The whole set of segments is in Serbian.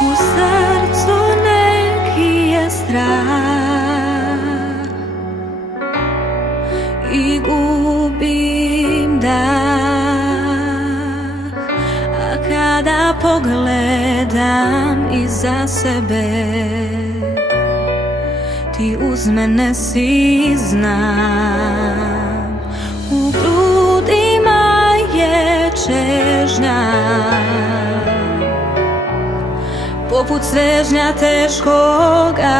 U srcu neki je strah i gubim dah, a kada pogledam iza sebe, ti uz mene si, znam. U grudima je čežnja, poput svežnja teškoga.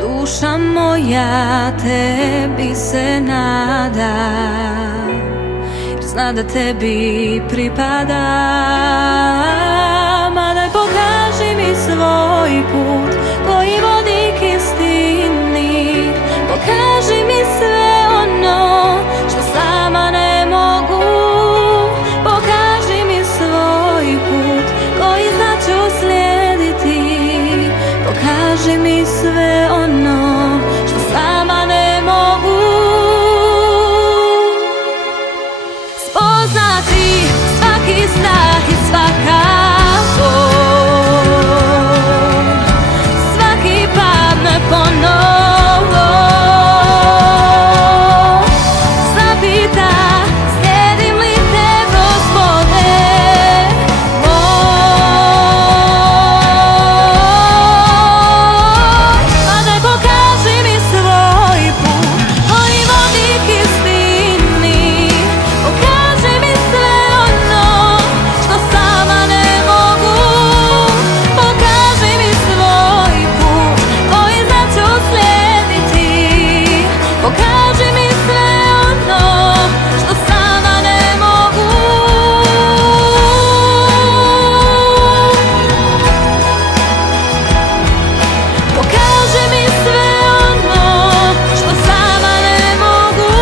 Duša moja tebi se nada, jer zna da tebi pripada. Ma daj pokaži mi svoj put koji vodi k istini, pokaži mi sve ono što sama ne mogu. Pokaži mi svoj put koji znaću slijediti, pokaži mi sve ono što sama ne mogu. Spoznati svaki strah i svaka bol, svaki pad me ponovo zapita, slijedim li te, Gospode moj. Pa daj pokaži mi svoj put koji vodi k istini, pokaži mi sve ono što sama ne mogu. Pokaži mi svoj put koji znaću slijediti, pokaži mi sve ono što sama ne mogu. Pokaži mi sve ono što sama ne mogu.